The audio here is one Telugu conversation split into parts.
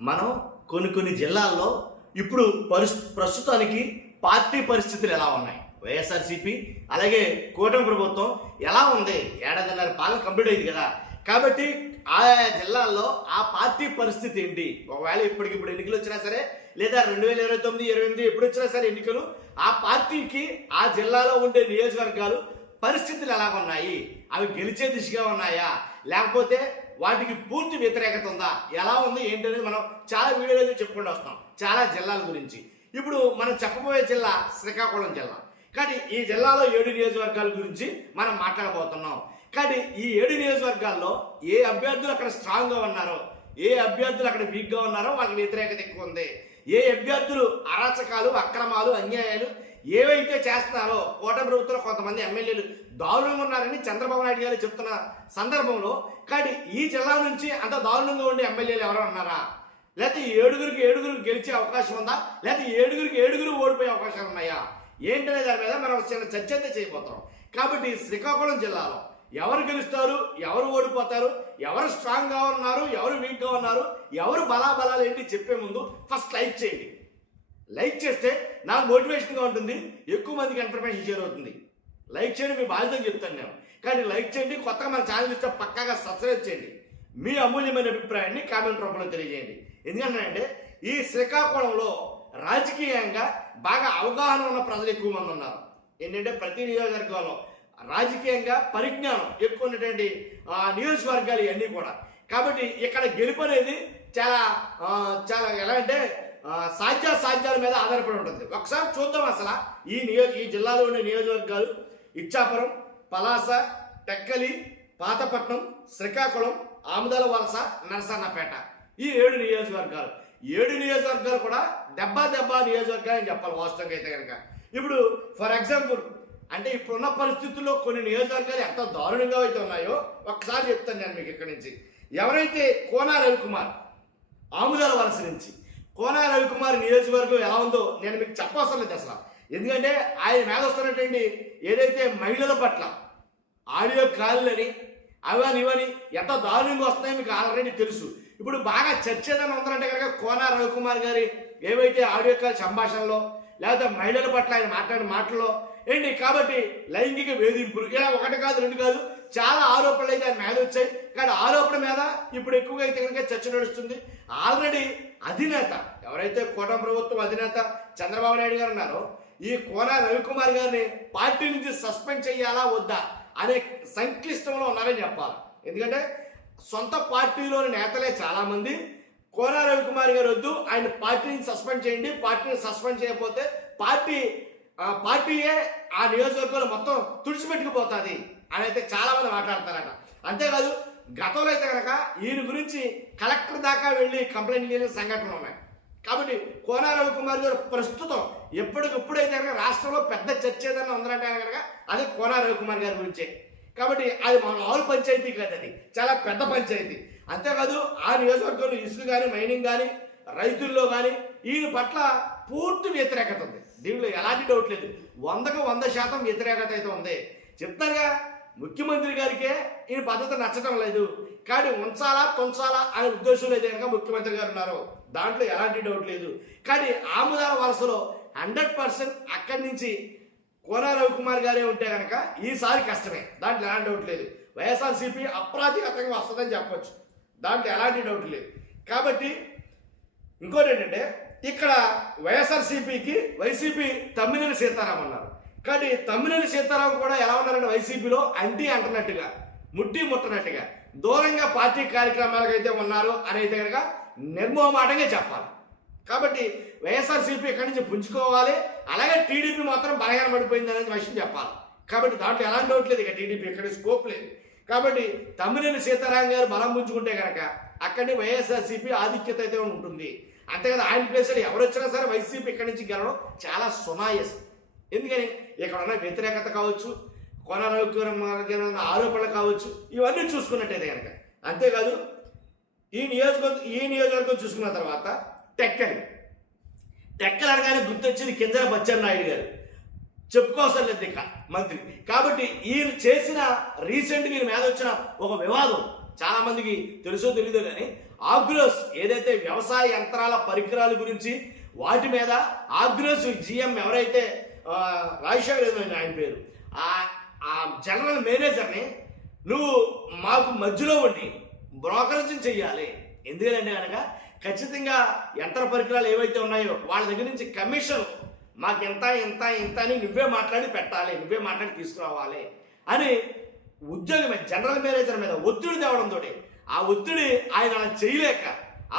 మనం కొన్ని జిల్లాల్లో ఇప్పుడు ప్రస్తుతానికి పార్టీ పరిస్థితులు ఎలా ఉన్నాయి, వైఎస్ఆర్సీపీ అలాగే కూటమి ప్రభుత్వం ఎలా ఉంది, ఏడాదిన్నర పాలన కంప్లీట్ అయింది కదా. కాబట్టి ఆయా జిల్లాల్లో ఆ పార్టీ పరిస్థితి ఏంటి, ఒకవేళ ఇప్పటికిప్పుడు ఎన్నికలు వచ్చినా సరే లేదా 2029, 28 ఎప్పుడు వచ్చినా సరే ఎన్నికలు, ఆ పార్టీకి ఆ జిల్లాలో ఉండే నియోజకవర్గాలు పరిస్థితులు ఎలా ఉన్నాయి, అవి గెలిచే దిశగా ఉన్నాయా లేకపోతే వాటికి పూర్తి వ్యతిరేకత ఉందా, ఎలా ఉంది ఏంటనేది మనం చాలా వీడియోలో చెప్పుకుంటూ వస్తాం చాలా జిల్లాల గురించి. ఇప్పుడు మనం చెప్పబోయే జిల్లా శ్రీకాకుళం జిల్లా. కానీ ఈ జిల్లాలో 7 నియోజకవర్గాల గురించి మనం మాట్లాడబోతున్నాం. కానీ ఈ 7 నియోజకవర్గాల్లో ఏ అభ్యర్థులు అక్కడ స్ట్రాంగ్గా ఉన్నారో, ఏ అభ్యర్థులు అక్కడ వీక్గా ఉన్నారో వాళ్ళకి వ్యతిరేకత ఎక్కువ ఉంది, ఏ అభ్యర్థులు అరాచకాలు అక్రమాలు అన్యాయాలు ఏవైతే చేస్తున్నారో కూటమి ప్రభుత్వంలో కొంతమంది ఎమ్మెల్యేలు దారుణంగా ఉన్నారని చంద్రబాబు నాయుడు గారు చెప్తున్న సందర్భంలో, కానీ ఈ జిల్లా నుంచి అంత దారుణంగా ఉండే ఎమ్మెల్యేలు ఎవరు ఉన్నారా, లేకపోతే 7 గెలిచే అవకాశం ఉందా, లేకపోతే 7 ఓడిపోయే అవకాశాలు ఉన్నాయా ఏంటనే దాని మీద మనం చిన్న చర్చ అయితే చేయబోతున్నాం. కాబట్టి శ్రీకాకుళం జిల్లాలో ఎవరు గెలుస్తారు, ఎవరు ఓడిపోతారు, ఎవరు స్ట్రాంగ్గా ఉన్నారు, ఎవరు వీక్గా ఉన్నారు, ఎవరు బలాబలాలు ఏంటి చెప్పే ముందు ఫస్ట్ లైక్ చేయండి. లైక్ చేస్తే నాకు మోటివేషన్గా ఉంటుంది, ఎక్కువ మందికి ఇన్ఫర్మేషన్ షేర్ అవుతుంది. లైక్ చేయండి, మీ బాధ్యత చెప్తాను నేను. కానీ లైక్ చేయండి, కొత్తగా మన ఛానల్ ఇస్తే పక్కాగా సబ్స్క్రైబ్ చేయండి. మీ అమూల్యమైన అభిప్రాయాన్ని కామెంట్ రూపంలో తెలియజేయండి. ఎందుకంటే ఈ శ్రీకాకుళంలో రాజకీయంగా బాగా అవగాహన ఉన్న ప్రజలు ఎక్కువ మంది ఉన్నారు. ఏంటంటే ప్రతి నియోజకవర్గంలో రాజకీయంగా పరిజ్ఞానం ఎక్కువ ఉన్నటువంటి నియోజకవర్గాలు ఇవన్నీ కూడా. కాబట్టి ఇక్కడ గెలుపు అనేది చాలా ఎలా అంటే సాధ్యాల మీద ఆధారపడి ఉంటుంది. ఒకసారి చూద్దాం అసలు ఈ జిల్లాలో ఉండే నియోజకవర్గాలు ఇచ్చాపురం, పలాస, టెక్కలి, పాతపట్నం, శ్రీకాకుళం, ఆముదాల వలస, నరసన్నపేట, ఈ 7 నియోజకవర్గాలు. 7 నియోజకవర్గాలు కూడా దెబ్బ నియోజకవర్గాలు అని చెప్పాలి వాస్తవంగా అయితే కనుక. ఇప్పుడు ఫర్ ఎగ్జాంపుల్ అంటే ఇప్పుడున్న పరిస్థితుల్లో కొన్ని నియోజకవర్గాలు ఎంత దారుణంగా అయితే ఉన్నాయో ఒకసారి చెప్తాను నేను మీకు. ఇక్కడి నుంచి ఎవరైతే కోన రవికుమార్ ఆముదాల వలస నుంచి కోన రవికుమార్ నియోజకవర్గం ఎలా ఉందో నేను మీకు చెప్పవసరం లేదు అసలు. ఎందుకంటే ఆయన మీద వస్తున్నటువంటి ఏదైతే మహిళల పట్ల ఆడియో కాల్లని అవని ఇవని ఎంత దారుణంగా వస్తున్నాయో మీకు ఆల్రెడీ తెలుసు. ఇప్పుడు బాగా చర్చ ఏదైనా ఉందంటే కనుక కోన రవికుమార్ గారి ఏవైతే ఆడియో కాల్ సంభాషణలో లేకపోతే మహిళల పట్ల ఆయన మాట్లాడిన మాటల్లో ఏంటి. కాబట్టి లైంగిక వేధింపులు ఇలా 1 కాదు 2 కాదు చాలా ఆరోపణలు అయితే ఆయన మీద వచ్చాయి. కానీ ఆరోపణ మీద ఇప్పుడు ఎక్కువగా అయితే కనుక చర్చ నడుస్తుంది. ఆల్రెడీ అధినేత ఎవరైతే కూటమి ప్రభుత్వం అధినేత చంద్రబాబు నాయుడు గారు ఉన్నారో ఈ కోన రవికుమార్ గారిని పార్టీ నుంచి సస్పెండ్ చేయాలా వద్దా అనే సంక్లిష్టంలో ఉన్నారని చెప్పాలి. ఎందుకంటే సొంత పార్టీలోని నేతలే చాలామంది కోన రవికుమార్ గారు వద్దు, ఆయన పార్టీని సస్పెండ్ చేయండి, పార్టీని సస్పెండ్ చేయకపోతే పార్టీయే ఆ నియోజకవర్గంలో మొత్తం తుడిచిపెట్టుకుపోతుంది అని అయితే చాలామంది మాట్లాడతారట. అంతేకాదు గతంలో అయితే కనుక ఈయన గురించి కలెక్టర్ దాకా వెళ్ళి కంప్లైంట్ చేసిన సంఘటనలు ఉన్నాయి. కాబట్టి కోన రవికుమార్ గారు ప్రస్తుతం ఎప్పటికప్పుడైతే కనుక రాష్ట్రంలో పెద్ద చర్చ ఏదైనా ఉందంటే కనుక అది కోన రవికుమార్ గారి గురించే. కాబట్టి అది మామూలు పంచాయతీ కాదు, అది చాలా పెద్ద పంచాయతీ. అంతేకాదు ఆ నియోజకవర్గంలో ఇసుక కానీ మైనింగ్ కానీ రైతుల్లో కానీ ఈయన పట్ల పూర్తి వ్యతిరేకత ఉంది. దీనిలో ఎలాంటి డౌట్ లేదు, 100కు 100% వ్యతిరేకత అయితే ఉంది. చెప్తారుగా ముఖ్యమంత్రి గారికే ఈయన పద్ధతి నచ్చడం లేదు, కానీ తుంచాలా అనే ఉద్దేశంలో అయితే కనుక ముఖ్యమంత్రి గారు ఉన్నారు, దాంట్లో ఎలాంటి డౌట్ లేదు. కానీ ఆముదాల వలసలో 100% అక్కడి నుంచి కోన రవికుమార్ గారే ఉంటే కనుక ఈసారి కష్టమే, దాంట్లో ఎలాంటి డౌట్ లేదు. వైఎస్ఆర్సీపీ అప్రాధికారంగా వస్తుందని చెప్పొచ్చు, దాంట్లో ఎలాంటి డౌట్ లేదు. కాబట్టి ఇంకోటి ఏంటంటే ఇక్కడ వైఎస్ఆర్సీపీకి వైసీపీ తమ్మినేని సీతారాం అన్నారు. కానీ తమ్మినేని సీతారాం కూడా ఎలా ఉన్నారంటే వైసీపీలో అంటున్నట్టుగా ముట్టి ముట్టనట్టుగా దూరంగా పార్టీ కార్యక్రమాలకు అయితే ఉన్నారు అని అయితే కనుక నిర్మోహమాటంగా చెప్పాలి. కాబట్టి వైఎస్ఆర్సీపీ ఇక్కడి నుంచి పుంజుకోవాలి, అలాగే టీడీపీ మాత్రం బలహీన పడిపోయింది అనేది విషయం చెప్పాలి. కాబట్టి దాంట్లో ఎలాంటి డౌట్ లేదు, ఇక టీడీపీ ఇక్కడ స్కోప్ లేదు. కాబట్టి తమ్మినేని సీతారాం గారు బలం పుంజుకుంటే కనుక అక్కడి వైఎస్ఆర్సీపీ ఆధిక్యత అయితే ఉంటుంది. అంతేకాదు ఆయన ప్లేస్లో ఎవరు వచ్చినా సరే వైసీపీ ఇక్కడి నుంచి గెలవడం చాలా సునాయాసం. ఎందుకని ఇక్కడ ఉన్న వ్యతిరేకత కావచ్చు, కోన రవికుమార్ ఆరోపణలు కావచ్చు, ఇవన్నీ చూసుకున్నట్టయితే కనుక. అంతేకాదు ఈ నియోజకవర్గం చూసుకున్న తర్వాత టెక్కలి అనగానే గుర్తొచ్చింది కింజర బచ్చెన్నాయుడు గారు, చెప్పుకోవసరం లేదు ఇక మంత్రి. కాబట్టి ఈయన చేసిన రీసెంట్గా ఈయన మీద వచ్చిన ఒక వివాదం చాలా మందికి తెలుసో తెలీదో కానీ ఆగ్రోస్ ఏదైతే వ్యవసాయ యంత్రాల పరికరాల గురించి వాటి మీద ఆగ్రోస్ జిఎం ఎవరైతే రాజశేఖర్ ఆయన పేరు ఆ జనరల్ మేనేజర్ని నువ్వు మాకు మధ్యలో ఉండి బ్రోకరేజ్ చెయ్యాలి. ఎందుకంటే కనుక ఖచ్చితంగా యంత్ర పరికరాలు ఏవైతే ఉన్నాయో వాళ్ళ దగ్గర నుంచి కమిషన్ మాకు ఎంత ఎంత ఎంత అని నువ్వే మాట్లాడి పెట్టాలి, నువ్వే మాట్లాడి తీసుకురావాలి అని ఉద్యోగం జనరల్ మేనేజర్ మీద ఒత్తిడి తేవడంతో ఆ ఒత్తిడి ఆయన అలా చేయలేక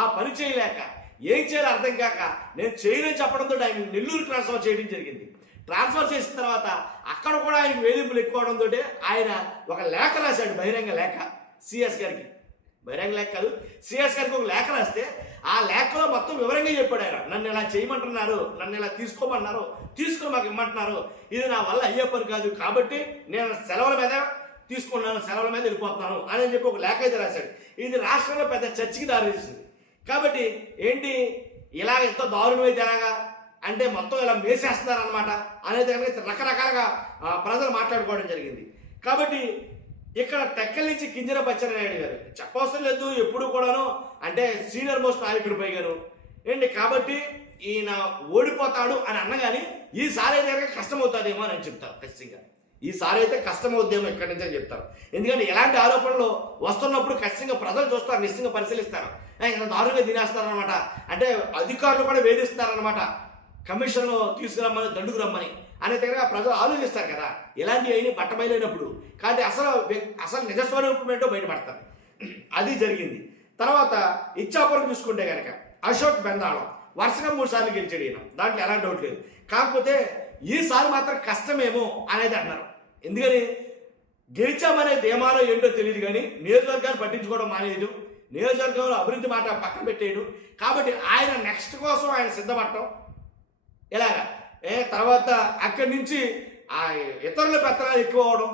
ఆ పని చేయలేక ఏం చేయాలో అర్థం కాక నేను చేయలేని చెప్పడంతో ఆయన నెల్లూరు ట్రాన్స్ఫర్ చేయడం జరిగింది. ట్రాన్స్ఫర్ చేసిన తర్వాత అక్కడ కూడా ఆయనకు వేధింపులు ఎక్కువడంతో ఆయన ఒక లేఖ రాశాడు, బహిరంగ లేఖ సిఎస్ గారికి. బహిరంగ లేఖ కాదు, సిఎస్ గారికి ఒక లేఖ రాస్తే ఆ లేఖలో మొత్తం వివరంగా చెప్పాడు ఆయన. నన్ను ఇలా చేయమంటున్నారు, నన్ను ఇలా తీసుకోమన్నారు, తీసుకుని మాకు ఇమ్మంటున్నారు, ఇది నా వల్ల అయ్యే పని కాదు, కాబట్టి నేను సెలవుల మీద తీసుకున్నాను, సెలవుల మీద వెళ్ళిపోతున్నాను అని చెప్పి ఒక లేఖ అయితే రాశాడు. ఇది రాష్ట్రంలో పెద్ద చర్చకి దారితీసింది. కాబట్టి ఏంటి ఇలా ఎంతో దారుణమైతే ఎలాగా అంటే మొత్తం ఇలా మేసేస్తున్నారనమాట అనేది కనుక రకరకాలుగా ప్రజలు మాట్లాడుకోవడం జరిగింది. కాబట్టి ఇక్కడ టెక్కల నుంచి కింజర బచ్చెన్నాయుడు గారు చెప్పవసరం లేదు, ఎప్పుడు కూడాను అంటే సీనియర్ మోస్ట్ నాయకుడిపై గారు ఏంటి, కాబట్టి ఈయన ఓడిపోతాడు అని అన్నగాని ఈసారి అయితే కనుక కష్టం అవుతుందేమో అని చెప్తారు. ఖచ్చితంగా ఈసారి అయితే కష్టం అవుద్దేమో ఇక్కడి నుంచి అని చెప్తారు. ఎందుకంటే ఎలాంటి ఆరోపణలు వస్తున్నప్పుడు ఖచ్చితంగా ప్రజలు చూస్తారు, నిశ్చితంగా పరిశీలిస్తారు. ఇంత దారుణంగా తినేస్తారనమాట, అంటే అధికారులు కూడా వేధిస్తారనమాట, కమిషన్ తీసుకురమ్మని దండుకు రమ్మని అనే దగ్గర ప్రజలు ఆలోచిస్తారు కదా. ఇలాంటివి అయినా బట్టబయలైనప్పుడు కాబట్టి అసలు నిజస్వరూపం ఏంటో బయటపడతారు. అది జరిగింది. తర్వాత ఇచ్చాపురం చూసుకుంటే కనుక అశోక్ బెందాళం వరుసగా 3 సార్లు గెలిచాడు ఈయన, దాంట్లో ఎలాంటి డౌట్ లేదు. కాకపోతే ఈసారి మాత్రం కష్టమేమో అనేది అన్నారు. ఎందుకని గెలిచామనే ధీమాలో ఏంటో తెలియదు కానీ నియోజకవర్గాన్ని పట్టించుకోవడం మానేయదు, నియోజకవర్గంలో అభివృద్ధి మాట పక్కన పెట్టేయడు. కాబట్టి ఆయన నెక్స్ట్ కోసం ఆయన సిద్ధపడటం ఇలాగా తర్వాత అక్కడి నుంచి ఆ ఇతరుల పెత్తనాలు ఎక్కువ అవడం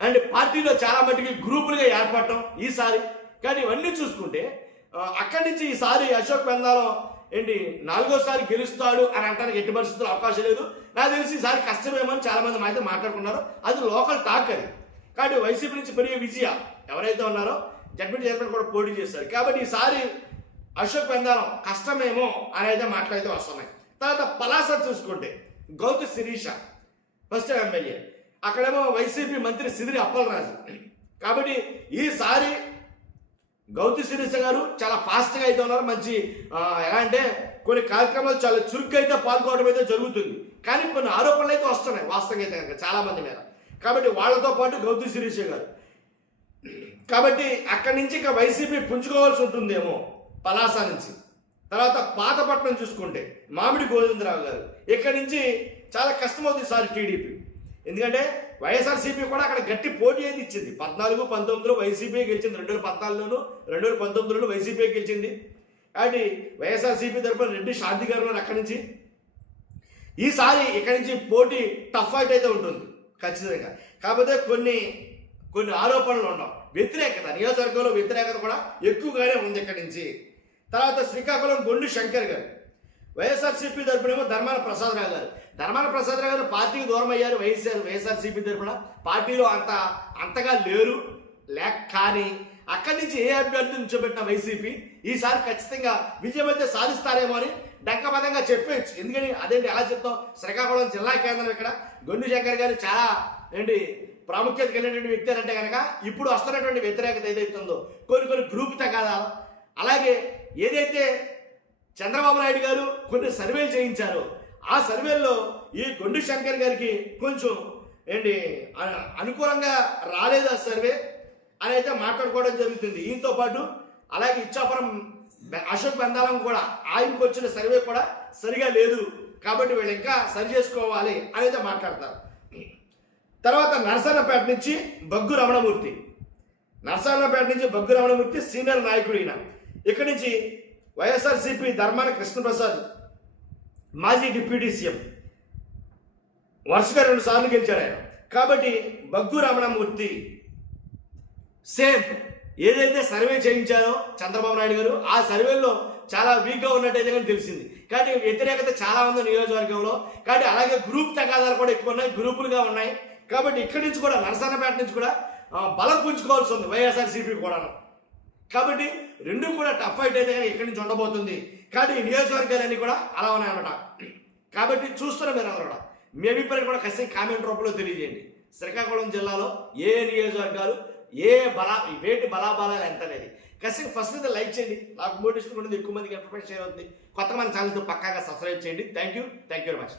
అండ్ పార్టీలో చాలా మటుకి గ్రూపులుగా ఏర్పడటం ఈసారి. కానీ ఇవన్నీ చూసుకుంటే అక్కడి నుంచి ఈసారి అశోక్ బెందాళం ఏంటి 4వ సారి గెలుస్తాడు అని అంటానికి ఎట్టి పరిస్థితుల్లో అవకాశం లేదు. నాకు తెలిసి ఈసారి కష్టమేమో అని చాలా మంది అయితే మాట్లాడుకున్నారు. అది లోకల్ టాక్ అది. కాబట్టి వైసీపీ నుంచి పెరిగే విజయ ఎవరైతే ఉన్నారో జడ్పీటీ చైర్మన్ కూడా పోటీ చేస్తారు. కాబట్టి ఈసారి అశోక్ బెందాళం కష్టమేమో అనేది మాట్లాడితే వస్తున్నాయి. తర్వాత పలాస చూసుకుంటే గౌతు శిరీష ఫస్ట్ ఎమ్మెల్యే, అక్కడేమో వైసీపీ మంత్రి సిదిరి అప్పలరాజు. కాబట్టి ఈసారి గౌతు శిరీష గారు చాలా ఫాస్ట్గా అయితే ఉన్నారు. మంచి ఎలా అంటే కొన్ని కార్యక్రమాలు చాలా చురుగ్గా అయితే పాల్గొనడం అయితే జరుగుతుంది. కానీ కొన్ని ఆరోపణలు అయితే వస్తున్నాయి వాస్తవంగా అయితే కనుక చాలా మంది మీద. కాబట్టి వాళ్ళతో పాటు గౌతు శిరీష గారు. కాబట్టి అక్కడి నుంచి ఇక వైసీపీ పుంజుకోవాల్సి ఉంటుందేమో పలాస నుంచి. తర్వాత పాతపట్నం చూసుకుంటే మామిడి గోవిందరావు గారు, ఇక్కడి నుంచి చాలా కష్టమవుతుంది ఈసారి టీడీపీ. ఎందుకంటే వైఎస్ఆర్సీపీ కూడా అక్కడ గట్టి పోటీ అయితే ఇచ్చింది. 14-19లో వైసీపీ గెలిచింది, 2014లోను 2019లోను వైసీపీ గెలిచింది. కాబట్టి వైఎస్ఆర్సీపీ తరఫున రెడ్డి శాంతి గారు అక్కడి నుంచి. ఈసారి ఇక్కడి నుంచి పోటీ టఫ్ ఫైట్ అయితే ఉంటుంది ఖచ్చితంగా. కాకపోతే కొన్ని ఆరోపణలు ఉండవు, వ్యతిరేకత నియోజకవర్గంలో వ్యతిరేకత కూడా ఎక్కువగానే ఉంది ఇక్కడి నుంచి. తర్వాత శ్రీకాకుళం గొండు శంకర్ గారు, వైఎస్ఆర్సీపీ తరఫునేమో ధర్మాన ప్రసాదరావు గారు. ధర్మాన ప్రసాదరావు గారు పార్టీకి దూరం అయ్యారు వైఎస్ఆర్సీపీ తరఫున, పార్టీలో అంతగా లేరు కానీ అక్కడి నుంచి ఏ అభ్యర్థిని నిల్చోబెట్టిన వైసీపీ ఈసారి ఖచ్చితంగా విజయం అయితే సాధిస్తారేమో అని డెక్కబద్ధంగా చెప్పేయచ్చు. ఎందుకని అదేంటి ఎలా చెప్తాం, శ్రీకాకుళం జిల్లా కేంద్రం ఇక్కడ. గొండు శంకర్ గారు చాలా ప్రాముఖ్యత కలిగినటువంటి వ్యక్తి అంటే కనుక ఇప్పుడు వస్తున్నటువంటి వ్యతిరేకత ఏదైతే ఉందో కొన్ని గ్రూప్ తగాదాలు, అలాగే ఏదైతే చంద్రబాబు నాయుడు గారు కొన్ని సర్వేలు చేయించారో ఆ సర్వేల్లో ఈ గొండు శంకర్ గారికి కొంచెం అనుకూలంగా రాలేదు ఆ సర్వే అని అయితే మాట్లాడుకోవడం జరుగుతుంది. ఈయనతో పాటు అలాగే ఇచ్చాపురం అశోక్ బెందాళం కూడా ఆయనకు వచ్చిన సర్వే కూడా సరిగా లేదు, కాబట్టి వీళ్ళు ఇంకా సరి చేసుకోవాలి అని అయితే మాట్లాడతారు. తర్వాత నరసన్నపేట నుంచి బగ్గు రమణమూర్తి సీనియర్ నాయకుడు ఈయన. ఇక్కడి నుంచి వైఎస్ఆర్సీపీ ధర్మాన కృష్ణప్రసాద్ మాజీ డిప్యూటీ సీఎం వరుసగా 2 సార్లు గెలిచాడు ఆయన. కాబట్టి బగ్గు రమణమూర్తి సేమ్ ఏదైతే సర్వే చేయించారో చంద్రబాబు నాయుడు గారు ఆ సర్వేలో చాలా వీక్గా ఉన్నట్టయితే కానీ తెలిసింది. కాబట్టి వ్యతిరేకత చాలా ఉంది నియోజకవర్గంలో. కాబట్టి అలాగే గ్రూప్ తగాదాలు కూడా ఎక్కువ ఉన్నాయి, గ్రూపులుగా ఉన్నాయి. కాబట్టి ఇక్కడి నుంచి కూడా నరసన్నపేట నుంచి కూడా బలం పుంజుకోవాల్సి ఉంది వైఎస్ఆర్సీపీ కూడా. కాబట్టి రెండు కూడా టఫ్ ఫైట్ అయితే కనుక ఇక్కడి నుంచి ఉండబోతుంది. కాబట్టి ఈ నియోజకవర్గాలన్నీ కూడా అలా ఉన్నాయన్నమాట. కాబట్టి చూస్తున్న మీరు అందరూ కూడా మీ అభిప్రాయం కూడా ఖచ్చితంగా కామెంట్ రూపంలో తెలియజేయండి. శ్రీకాకుళం జిల్లాలో ఏ నియోజకవర్గాలు వేటి బలాబలాలు ఎంత అనేది ఖచ్చితంగా ఫస్ట్ అయితే లైక్ చేయండి. నాకు మోటివేషన్ ఉంటుంది, ఎక్కువ మందికి ఇన్ఫర్మేషన్ షేర్ అవుతుంది. కొత్త మన ఛానల్తో పక్కాగా సబ్స్క్రైబ్ చేయండి. Thank you very much.